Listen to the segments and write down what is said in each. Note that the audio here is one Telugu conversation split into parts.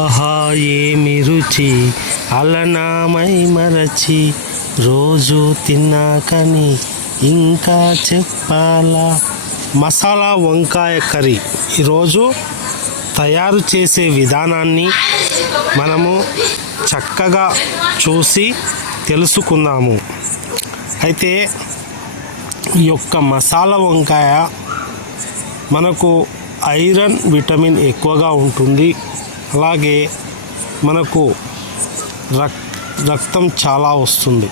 ఆహా ఏమి రుచి అలనామై మరచి రోజు తిన్నాకని ఇంకా చెప్పాలా? మసాలా వంకాయ కర్రీ. ఈరోజు తయారు చేసే విధానాన్ని మనము చక్కగా చూసి తెలుసుకుందాము. అయితే ఈ యొక్క మసాలా వంకాయ మనకు ఐరన్ విటమిన్ ఎక్కువగా ఉంటుంది. అలాగే మనకు రక్ రక్తం చాలా వస్తుంది.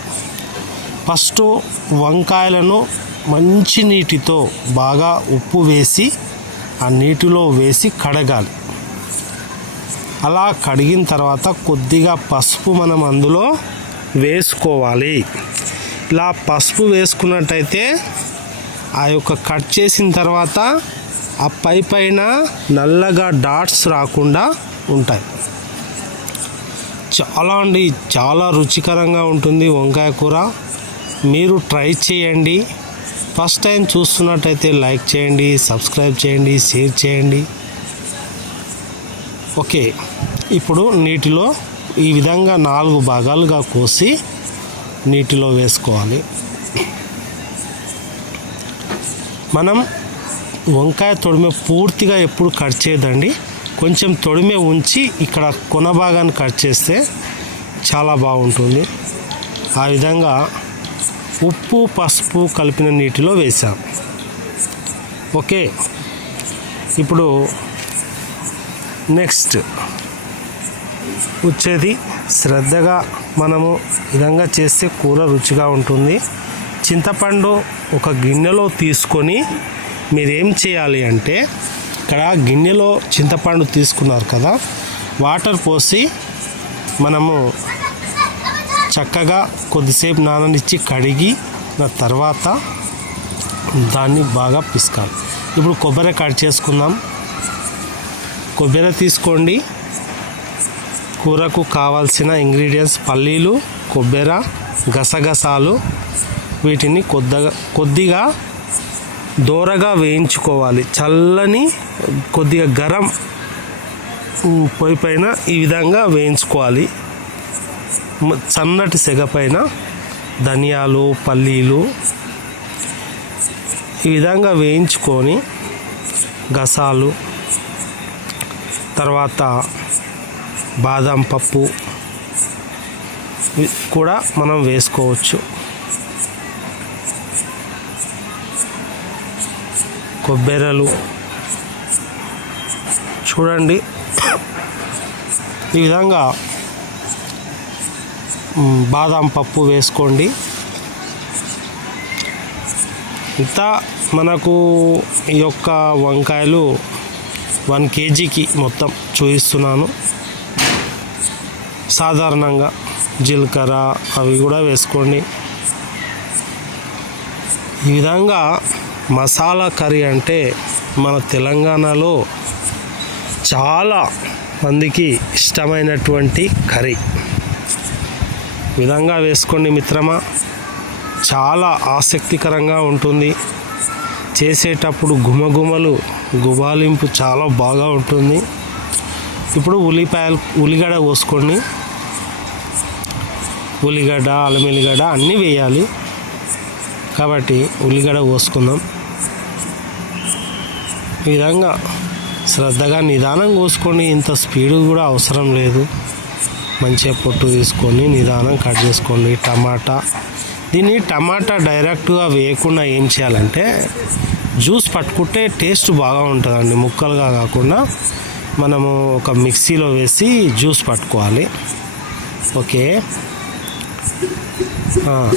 ఫస్ట్ వంకాయలను మంచి నీటితో బాగా ఉప్పు వేసి ఆ నీటిలో వేసి కడగాలి. అలా కడిగిన తర్వాత కొద్దిగా పసుపు మనం అందులో వేసుకోవాలి. ఇలా పసుపు వేసుకున్నట్టయితే ఆ యొక్క కట్ చేసిన తర్వాత ఆ పై పైన నల్లగా డాట్స్ రాకుండా ఉంటాయి. చాలా అండి చాలా రుచికరంగా ఉంటుంది వంకాయ కూర. మీరు ట్రై చేయండి. ఫస్ట్ టైం చూస్తున్నట్టయితే లైక్ చేయండి సబ్స్క్రైబ్ చేయండి షేర్ చేయండి. ఓకే ఇప్పుడు నీటిలో ఈ విధంగా నాలుగు భాగాలుగా కోసి నీటిలో వేసుకోవాలి. మనం వంకాయ తొడిమే పూర్తిగా ఎప్పుడు కట్ చేయదండి. కొంచెం తొడిమే ఉంచి ఇక్కడ కొన భాగాన్ని కట్ చేస్తే చాలా బాగుంటుంది. ఆ విధంగా ఉప్పు పసుపు కలిపిన నీటిలో వేసాం ఓకే. ఇప్పుడు నెక్స్ట్ వచ్చేది శ్రద్ధగా మనము విధంగా చేస్తే కూర రుచిగా ఉంటుంది. చింతపండు ఒక గిన్నెలో తీసుకొని మీరేం చేయాలి అంటే ఇక్కడ గిన్నెలో చింతపండు తీసుకున్నారు కదా వాటర్ పోసి మనము చక్కగా కొద్దిసేపు నాననిచ్చి కడిగి నా తర్వాత దాన్ని బాగా పిసకాలి. ఇప్పుడు కొబ్బరి కట్ చేసుకుందాం. కొబ్బరి తీసుకోండి. కూరకు కావాల్సిన ఇంగ్రీడియంట్స్ పల్లీలు కొబ్బరి గసగసాలు వీటిని కొద్దిగా కొద్దిగా దోరగా వేయించుకోవాలి. చల్లని కొద్దిగా గరం పొయ్యి పైన ఈ విధంగా వేయించుకోవాలి. సన్నటి సెగ పైన ధనియాలు పల్లీలు ఈ విధంగా వేయించుకొని గసాలు తర్వాత బాదం పప్పు కూడా మనం వేసుకోవచ్చు. కొబ్బెరలు. చూడండి. ఈ విధంగా బాదం పప్పు వేసుకోండి. ఇంత మనకు ఈ యొక్క వంకాయలు వన్ కేజీకి మొత్తం చూపిస్తున్నాను. సాధారణంగా జీలకర్ర అవి కూడా వేసుకోండి. ఈ విధంగా మసాలా కర్రీ అంటే మన తెలంగాణలో చాలా మందికి ఇష్టమైనటువంటి కర్రీ. విధంగా వేసుకోండి మిత్రమా. చాలా ఆసక్తికరంగా ఉంటుంది. చేసేటప్పుడు గుమగుమలు గుబాలింపు చాలా బాగా ఉంటుంది. ఇప్పుడు ఉల్లిపాయలు ఉల్లిగడ్డ కోసుకోండి. ఉల్లిగడ్డ అల్లం ఎల్లిగడ్డ అన్నీ వేయాలి. కాబట్టి ఉల్లిగడ్డ కోసుకుందాం. ఈ విధంగా శ్రద్ధగా నిదానం కోసుకోండి ఇంత స్పీడ్ కూడా అవసరం లేదు. మంచిగా పొట్టు తీసుకొని నిదానం కట్ చేసుకోండి. టమాటా. దీన్ని టమాటా డైరెక్ట్గా వేయకుండా ఏం చేయాలంటే జ్యూస్ పట్టుకుంటే టేస్ట్ బాగా ఉంటుందండి. ముక్కలుగా కాకుండా మనము ఒక మిక్సీలో వేసి జ్యూస్ పట్టుకోవాలి. ఓకే.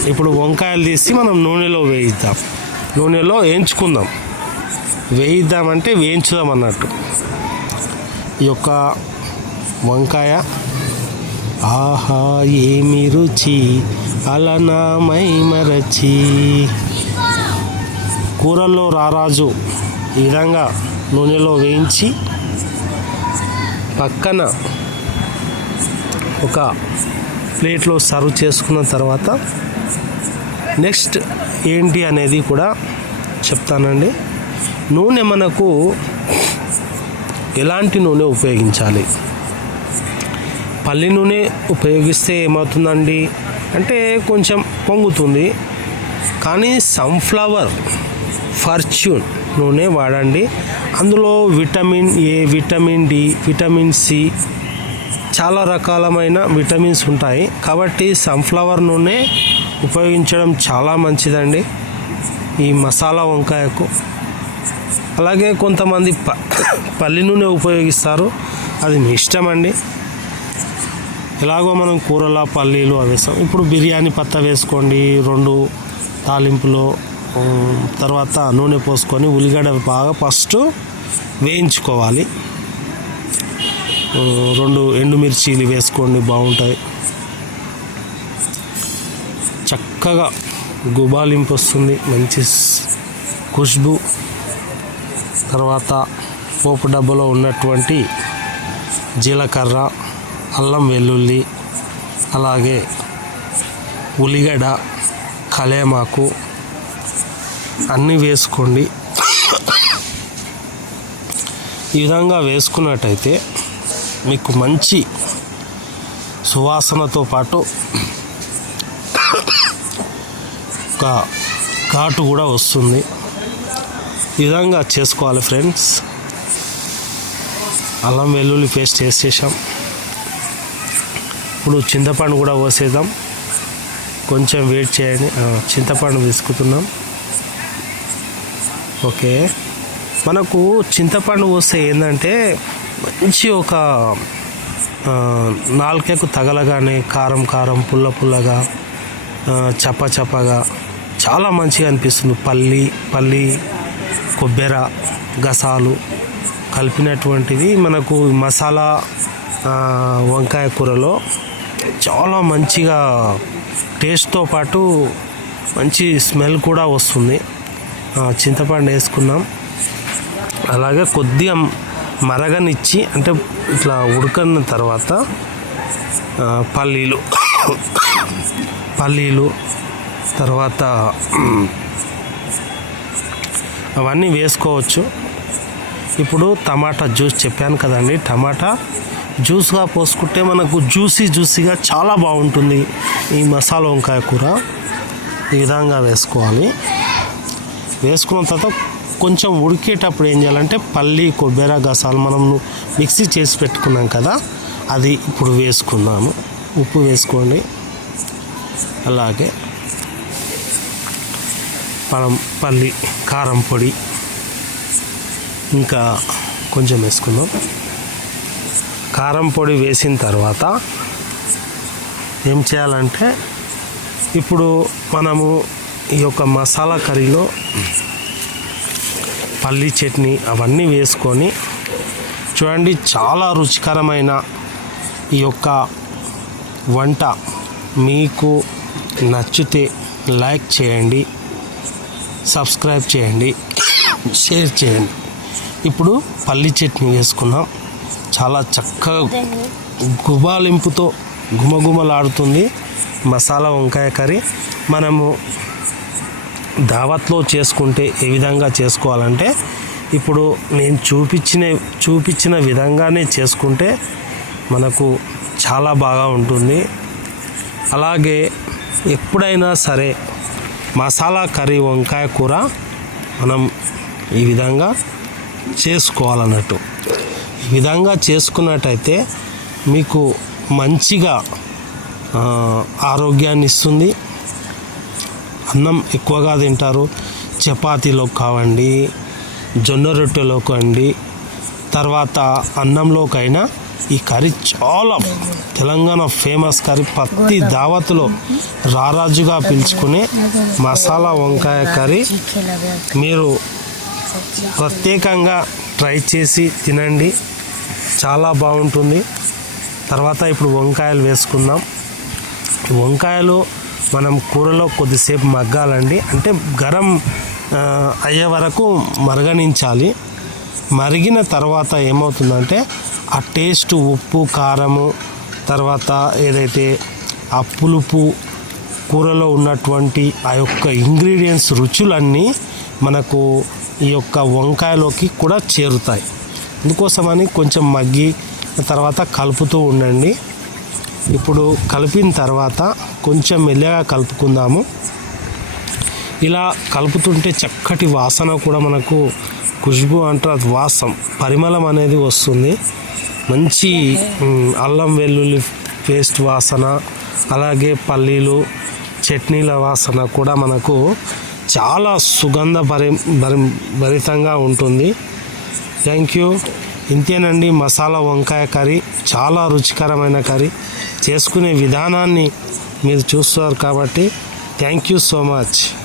ఇప్పుడు వంకాయలు తీసి మనం నూనెలో వేయిద్దాం. నూనెలో వేయించుకుందాం. వేయిద్దామంటే వేయించుదాం అన్నట్టు ఈ యొక్క వంకాయ ఆహా ఏమి రుచి అలనామై మరచి కూరల్లో రారాజు ఈ విధంగా నూనెలో వేయించి పక్కన ఒక ప్లేట్లో సర్వ్ చేసుకున్న తర్వాత నెక్స్ట్ ఏంటి అనేది కూడా చెప్తానండి. నూనె మనకు ఎలాంటి నూనె ఉపయోగించాలి? పల్లి నూనె ఉపయోగిస్తే ఏమవుతుందండి? అంటే కొంచెం పొంగుతుంది. కానీ సన్ఫ్లవర్ ఫార్చ్యూన్ నూనె వాడండి. అందులో vitamin A vitamin D vitamin C చాలా రకాలమైన విటమిన్స్ ఉంటాయి. కాబట్టి సన్ఫ్లవర్ నూనె ఉపయోగించడం చాలా మంచిదండి. ఈ మసాలా వంకాయకు అలాగే కొంతమంది ప పల్లి నూనె ఉపయోగిస్తారు. అది మీ ఇష్టం అండి. ఎలాగో మనం కూరలో పల్లీలు అవి వేస్తాం. ఇప్పుడు బిర్యానీ పత్త వేసుకోండి రెండు తాలింపులో తర్వాత నూనె పోసుకొని ఉల్లిగడ్డ బాగా ఫస్ట్ వేయించుకోవాలి. రెండు ఎండుమిర్చీలు వేసుకోండి బాగుంటాయి. చక్కగా గుబాలింపు వస్తుంది మంచి ఖుష్బు. తర్వాత పోపు డబ్బులో ఉన్నటువంటి జీలకర్ర అల్లం వెల్లుల్లి అలాగే ఉల్లిగడ్డ కలేమాకు అన్నీ వేసుకోండి. ఈ విధంగా వేసుకున్నట్టయితే మీకు మంచి సువాసనతో పాటు ఒక ఘాటు కూడా వస్తుంది. విధంగా చేసుకోవాలి ఫ్రెండ్స్. అల్లం వెల్లుల్లి పేస్ట్ వేసేసాం ఇప్పుడు చింతపండు కూడా పోసేద్దాం కొంచెం వెయిట్ చేయండి. చింతపండు తీసుకుతున్నాం ఓకే. మనకు చింతపండు పోస్తే ఏంటంటే మంచి ఒక నాలుకేకు నాలుకకు తగలగానే కారం కారం పుల్ల పుల్లగా చప్ప చప్పగా చాలా మంచిగా అనిపిస్తుంది. పల్లి పల్లి కొబ్బెర గసాలు కలిపినటువంటిది మనకు మసాలా వంకాయ కూరలో చాలా మంచిగా టేస్ట్తో పాటు మంచి స్మెల్ కూడా వస్తుంది. చింతపండు వేసుకున్నాం. అలాగే కొద్దిగా మరగనిచ్చి అంటే ఇట్లా ఉడకన్న తర్వాత పల్లీలు పల్లీలు తర్వాత అవన్నీ వేసుకోవచ్చు. ఇప్పుడు టమాటా జ్యూస్ చెప్పాను కదండి. టమాటా జ్యూస్గా పోసుకుంటే మనకు జ్యూసీ జ్యూసీగా చాలా బాగుంటుంది. ఈ మసాలా వంకాయ కూర ఈ విధంగా వేసుకోవాలి. వేసుకున్న తర్వాత కొంచెం ఉడికేటప్పుడు ఏం చేయాలంటే పల్లి కొబ్బరి గసాలు మనం మిక్సీ చేసి పెట్టుకున్నాం కదా అది ఇప్పుడు వేసుకున్నాము ఉప్పు వేసుకోండి. అలాగే మనం పల్లి కారం పొడి ఇంకా కొంచెం వేసుకుందాం. కారం పొడి వేసిన తర్వాత ఏం చేయాలంటే ఇప్పుడు మనము ఈ యొక్క మసాలా కర్రీలో పల్లి చట్నీ అవన్నీ వేసుకొని చూడండి చాలా రుచికరమైన ఈ యొక్క వంట. మీకు నచ్చితే లైక్ చేయండి. సబ్స్క్రైబ్ చేయండి షేర్ చేయండి. ఇప్పుడు పల్లి చట్నీ వేసుకున్నాం. చాలా చక్కగా గుబాలింపుతో గుమగుమలాడుతుంది మసాలా వంకాయ కర్రీ. మనము దావత్లో చేసుకుంటే ఏ విధంగా చేసుకోవాలంటే ఇప్పుడు నేను చూపించిన చూపించిన విధంగానే చేసుకుంటే మనకు చాలా బాగా ఉంటుంది. అలాగే ఎప్పుడైనా సరే మసాలా కర్రీ వంకాయ కూర మనం ఈ విధంగా చేసుకోవాలన్నట్టు. ఈ విధంగా చేసుకున్నట్టయితే మీకు మంచిగా ఆరోగ్యాన్ని ఇస్తుంది. అన్నం ఎక్కువగా తింటారు. చపాతీలో కావండి జొన్న రొట్టెలో కావండి తర్వాత అన్నంలోకైనా ఈ కర్రీ చాలా తెలంగాణ ఫేమస్ కర్రీ. ప్రతి దావత్లో రారాజుగా పిలుచుకునే మసాలా వంకాయ కర్రీ. మీరు ప్రత్యేకంగా ట్రై చేసి తినండి. చాలా బాగుంటుంది. తర్వాత ఇప్పుడు వంకాయలు వేసుకుందాం. వంకాయలు మనం కూరలో కొద్దిసేపు మగ్గాలండి. అంటే గరం అయ్యే వరకు మరగనించాలి. మరిగిన తర్వాత ఏమవుతుందంటే ఆ టేస్ట్ ఉప్పు కారము తర్వాత ఏదైతే ఆ పులుపు కూరలో ఉన్నటువంటి ఆ యొక్క ఇంగ్రీడియంట్స్ రుచులన్నీ మనకు ఈ యొక్క వంకాయలోకి కూడా చేరుతాయి. అందుకోసమని కొంచెం మగ్గి తర్వాత కలుపుతూ ఉండండి. ఇప్పుడు కలిపిన తర్వాత కొంచెం మెల్లగా కలుపుకుందాము. ఇలా కలుపుతుంటే చక్కటి వాసన కూడా మనకు ఖుష్బు అంటారు వాసం పరిమళం అనేది వస్తుంది. మంచి అల్లం వెల్లుల్లి పేస్ట్ వాసన అలాగే పల్లీలు చట్నీల వాసన కూడా మనకు చాలా సుగంధ భరి భరి భరితంగా ఉంటుంది. థ్యాంక్ యూ ఇంతేనండి మసాలా వంకాయ కర్రీ. చాలా రుచికరమైన కర్రీ. చేసుకునే విధానాన్ని మీరు చూస్తారు కాబట్టి థ్యాంక్ యూ సో మచ్